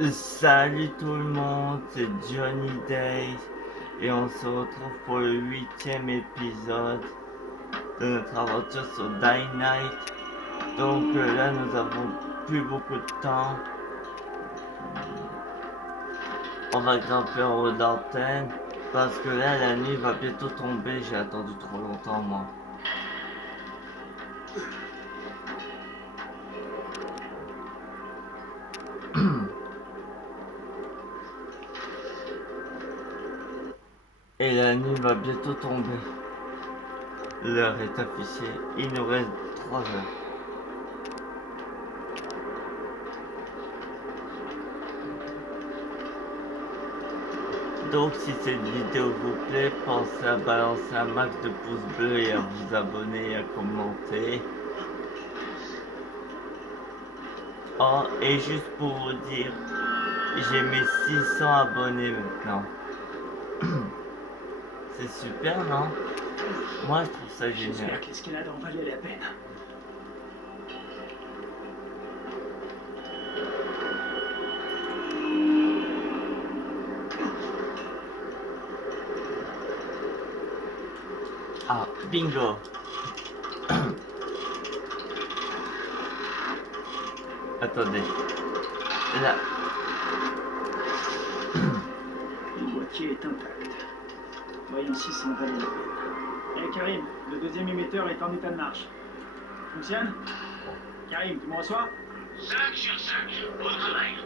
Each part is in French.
Salut tout le monde, c'est Johnny Days et on se retrouve pour le 8e épisode de notre aventure sur Dying Night. Donc là nous avons plus beaucoup de temps. On va grimper en haut d'antenne parce que là la nuit va bientôt tomber, j'ai attendu trop longtemps moi. Et la nuit va bientôt tomber. L'heure est affichée, il nous reste 3 heures. Donc si cette vidéo vous plaît, pensez à balancer un max de pouces bleus et à vous abonner et à commenter. Oh, et juste pour vous dire, j'ai mes 600 abonnés maintenant. C'est super, non? Moi je trouve ça génial. J'espère que l'escalade en valait la peine. Ah, bingo. Attendez. Là. Le boîtier est intact. Voyons si ça en valait la peine. Hé Karim, le deuxième émetteur est en état de marche. Fonctionne? Karim, tu me reçois? 5 sur 5, au travail.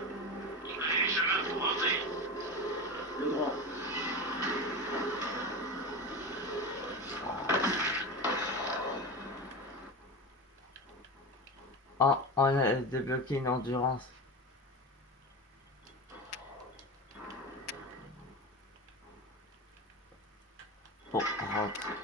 Ouvrez les chemins pour rentrer. Le droit. Oh, on a débloqué une endurance. Pour rentrer.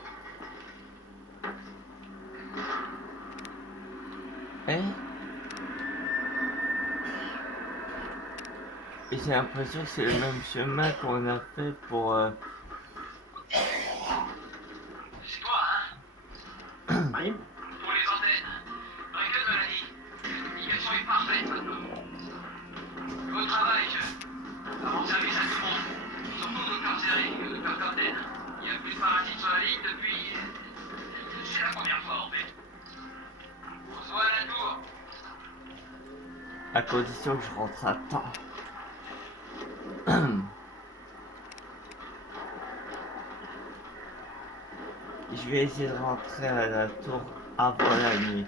Et j'ai l'impression que c'est le même chemin qu'on a fait pour... C'est toi, hein? Karim? Pour les antennes. Brighton me l'a dit. L'application est parfaite maintenant. Bon travail, je. Rends service à tout le monde. Surtout Dr. Zeri et Dr. Corten. Il n'y a plus de parasites sur la ligne depuis... C'est la première fois, en fait. On se voit à la tour. à condition que je rentre à temps. Je vais essayer de rentrer à la tour avant la nuit.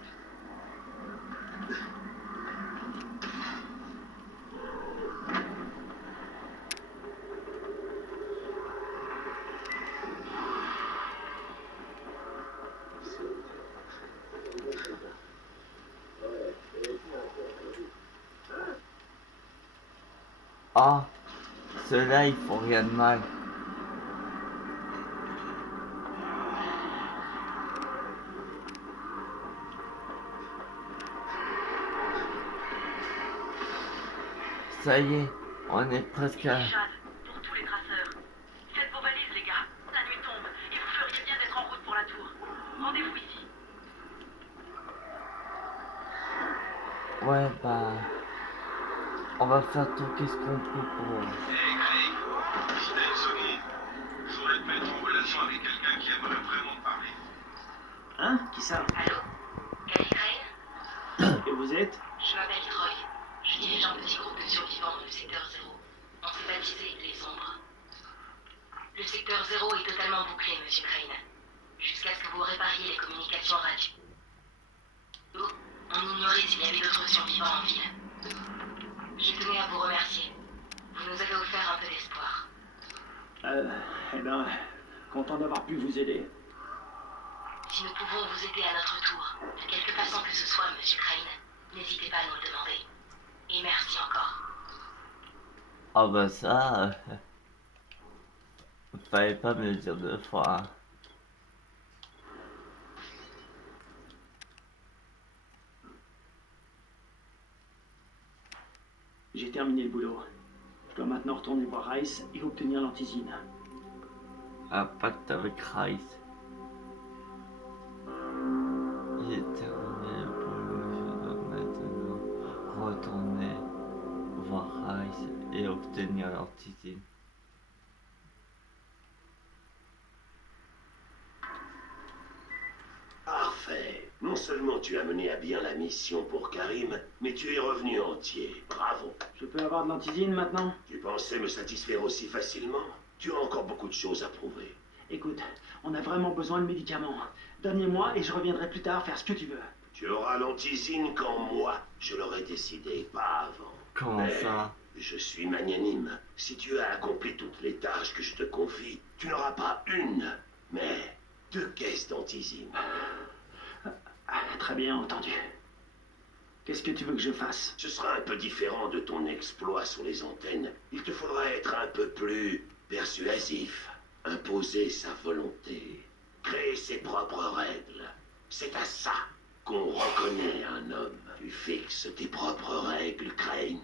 Ah, ceux-là ils font rien de mal. Ça y est, on est presque à... Chad, pour tous les traceurs. Faites vos valises, les gars. La nuit tombe et vous feriez bien d'être en route pour la tour. Rendez-vous ici. Ouais, bah... On va faire tout qu'est-ce qu'on peut pour... Hey, Craig. Si t'as une seconde, je voudrais te mettre en relation avec quelqu'un qui aimerait vraiment te parler. Hein? Qui ça? Allô? Kelly Crane? Et vous êtes? Je m'appelle Troy. Je dirige un petit groupe de survivants dans le secteur 0. On s'est baptisé les Ombres. Le secteur 0 est totalement bouclé, monsieur Crane. Jusqu'à ce que vous répariez les communications radio. On ignorait s'il y avait d'autres survivants en ville. Je tenais à vous remercier. Vous nous avez offert un peu d'espoir. Eh ben, content d'avoir pu vous aider. Si nous pouvons vous aider à notre tour, de quelque façon que ce soit, monsieur Crane, n'hésitez pas à nous le demander. Et merci encore. Ah bah ça... Fallait pas me le dire 2 fois. Hein. J'ai terminé le boulot. Je dois maintenant retourner voir Rice et obtenir l'antisine. Un pacte avec Rice. J'ai terminé le boulot, je dois maintenant retourner voir Rice. et obtenir leur titine. Parfait. Non seulement tu as mené à bien la mission pour Karim, mais tu es revenu entier. Bravo. Je peux avoir de l'antisine maintenant? Tu pensais me satisfaire aussi facilement? Tu as encore beaucoup de choses à prouver. Écoute, on a vraiment besoin de médicaments. Donne-les-moi et je reviendrai plus tard faire ce que tu veux. Tu auras l'antisine quand moi, je l'aurai décidé, pas avant. Comment Mais ça? je suis magnanime. Si tu as accompli toutes les tâches que je te confie, tu n'auras pas une, mais 2 caisses d'antisine. Ah, très bien entendu. Qu'est-ce que tu veux que je fasse? Ce sera un peu différent de ton exploit sur les antennes. Il te faudra être un peu plus persuasif, imposer sa volonté, créer ses propres règles. C'est à ça qu'on reconnaît un homme. Tu fixes tes propres règles, Crane.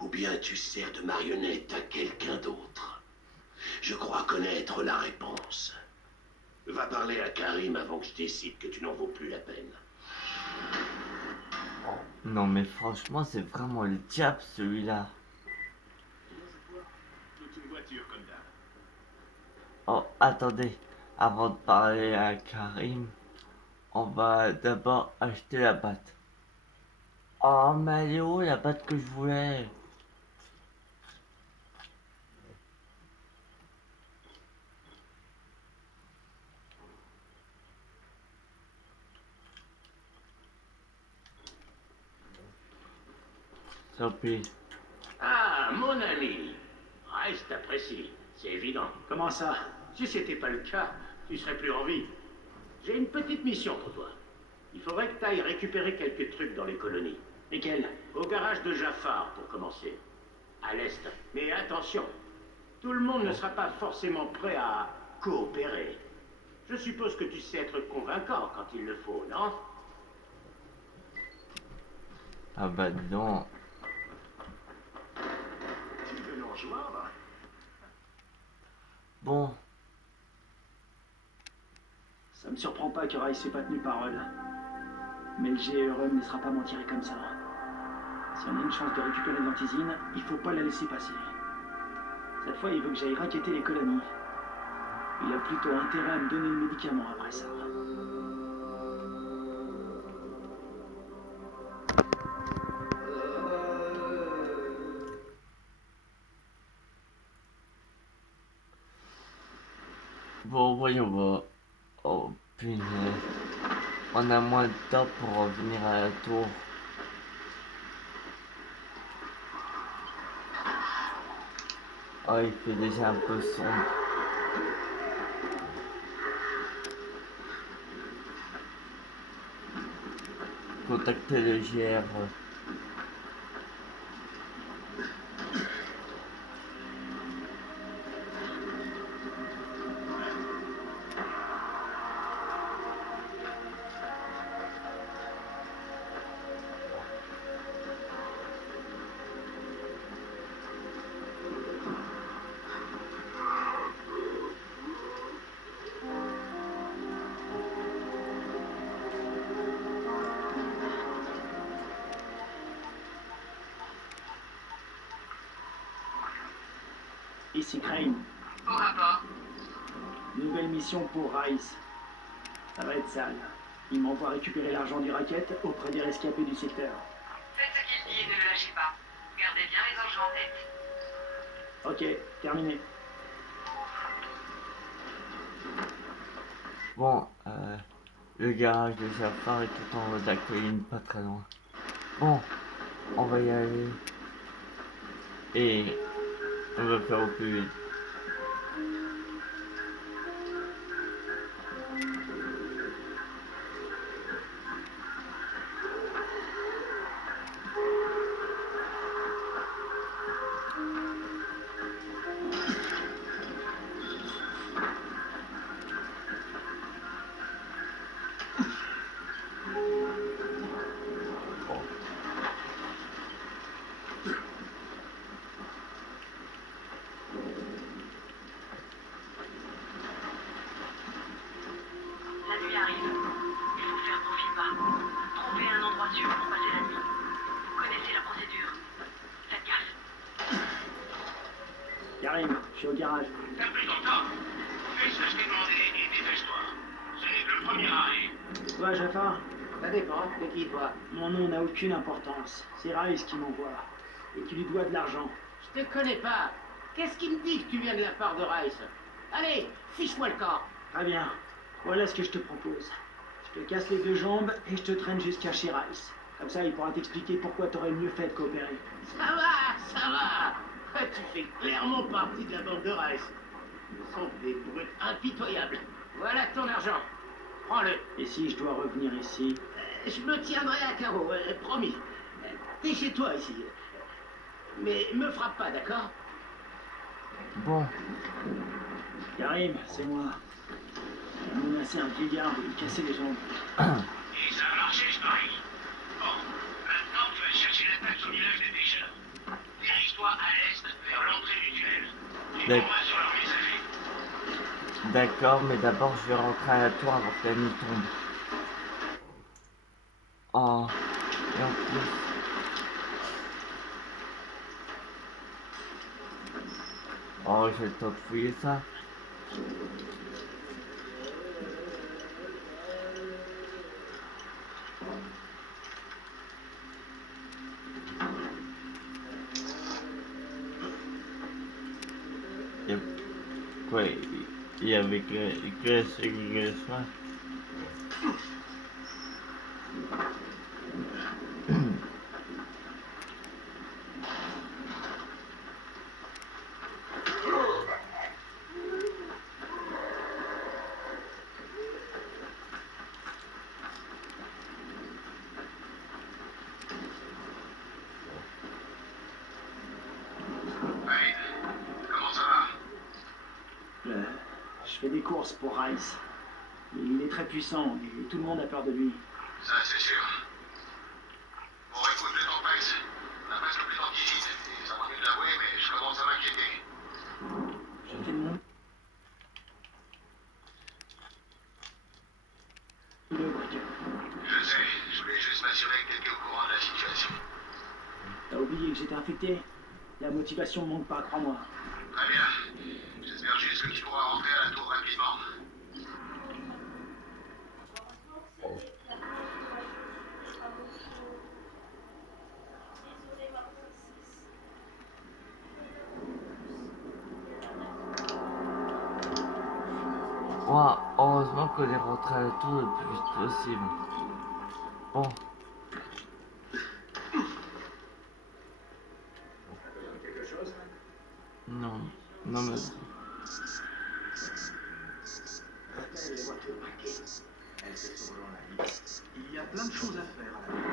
Ou bien tu sers de marionnette à quelqu'un d'autre. Je crois connaître la réponse. Va parler à Karim avant que je décide que tu n'en vaux plus la peine. Non mais franchement c'est vraiment le diable celui-là. Toute une voiture comme d'hab. Oh attendez, avant de parler à Karim, on va d'abord acheter la batte. Oh mais elle est où la batte que je voulais? Sophie. Ah, mon ami. Rice t'apprécie, c'est évident. Comment ça? Si c'était pas le cas, tu serais plus en vie. J'ai une petite mission pour toi. Il faudrait que tu ailles récupérer quelques trucs dans les colonies. Lesquels? Au garage de Jafar, pour commencer. À l'est. Mais attention, tout le monde ne sera pas forcément prêt à coopérer. Je suppose que tu sais être convaincant quand il le faut, non? Ah bah dis donc. Tu veux nous rejoindre? Bon, Ça me surprend pas que Rice n'ait pas tenu parole. Mais le GRE ne laissera pas m'en tirer comme ça. Si on a une chance de récupérer de l'antisine, il faut pas la laisser passer. Cette fois, il veut que j'aille raqueter les colonies. Il a plutôt intérêt à me donner le médicament après ça. bon voyons voir. Oh punaise. On a moins de temps pour revenir à la tour. Oh il fait déjà un peu sombre. Contacter le GRE. Ici Crane. Au rapport. Nouvelle mission pour Rice. Ça va être sale. Il m'envoie récupérer l'argent du racket auprès des rescapés du secteur. Faites ce qu'il dit et ne le lâchez pas. Gardez bien les enjeux en tête. Ok, terminé. Bon, le garage de Jafar est tout en haut de la colline, pas très loin. Bon, on va y aller. Et on va faire au plus vite. suis au garage. T'as pris ton temps. Fais ce que je t'ai demandé et dépêche-toi. Ce n'est que le premier arrêt. Toi, Jafar, Ça dépend de qui, toi. mon nom n'a aucune importance. C'est Rice qui m'envoie. Et tu lui dois de l'argent. Je te connais pas. Qu'est-ce qui me dit que tu viens de la part de Rice? Allez, fiche-moi le camp. Très bien. Voilà ce que je te propose. Je te casse les 2 jambes et je te traîne jusqu'à chez Rice. Comme ça, il pourra t'expliquer pourquoi t'aurais mieux fait de coopérer. Ça va, ça va. Tu fais clairement partie de la bande de Rice. Ils sont des brutes impitoyables. Voilà ton argent. Prends-le. Et si je dois revenir ici, Je me tiendrai à carreau, promis. T'es chez toi ici. Mais me frappe pas, d'accord? Bon, Karim, c'est moi. J'ai menacé un vieillard de lui casser les jambes. Et ça a marché, je parie. Bon, maintenant tu vas chercher l'attaque au village des pêcheurs. Dirige-toi à l'est, vers l'entrée du tunnel. Et D'accord. on va sur leur messager. d'accord, mais d'abord je vais rentrer à la tour avant que la nuit tombe. Oh, et en plus... Oh, j'ai le temps de fouiller ça. Et... quoi, il y avait que ça. Wade, comment ça va? Je fais des courses pour Rice. Il est très puissant et tout le monde a peur de lui. Ça, c'est sûr. Bon, écoute, le temps passe. On a presque plus d'antivide, et ça m'ennuie de l'avouer, mais je commence à m'inquiéter. Je fais de mon... Le braqueur. Je sais, je voulais juste m'assurer que t'étais au courant de la situation. T'as oublié que j'étais infecté? La motivation manque pas, crois-moi. Très bien. J'espère juste que tu pourras rentrer à la tour rapidement. Ouah, heureusement qu'on est rentré à la tour le plus vite possible. Bon. Non, non mais... Il y a plein de choses à faire à la maison.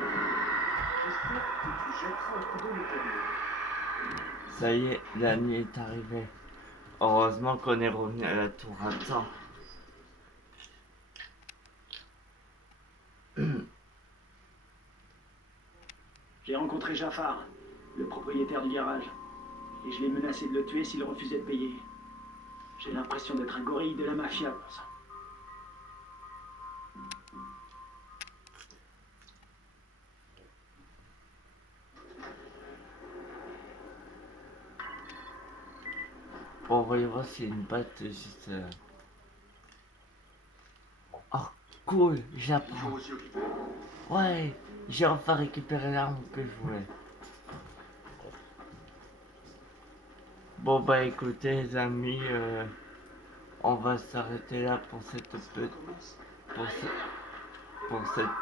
J'espère que tu jetteras un coup d'œil au tableau. Ça y est, la nuit est arrivée. Heureusement qu'on est revenu à la tour à temps. J'ai rencontré Jafar, le propriétaire du garage. Et je l'ai menacé de le tuer s'il refusait de payer. J'ai l'impression d'être un gorille de la mafia pour ça. Bon, voyons voir s'il y a une batte juste... Oh, cool, j'apprends. Ouais, j'ai enfin récupéré l'arme que je voulais. Bon bah écoutez les amis, on va s'arrêter là pour cette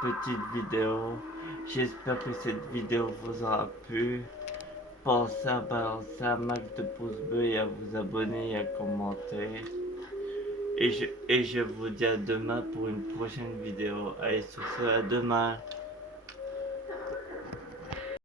petite vidéo. J'espère que cette vidéo vous aura plu. Pensez à balancer un max de pouces bleus et à vous abonner et à commenter. Et je vous dis à demain pour une prochaine vidéo. Allez sur ce, à demain.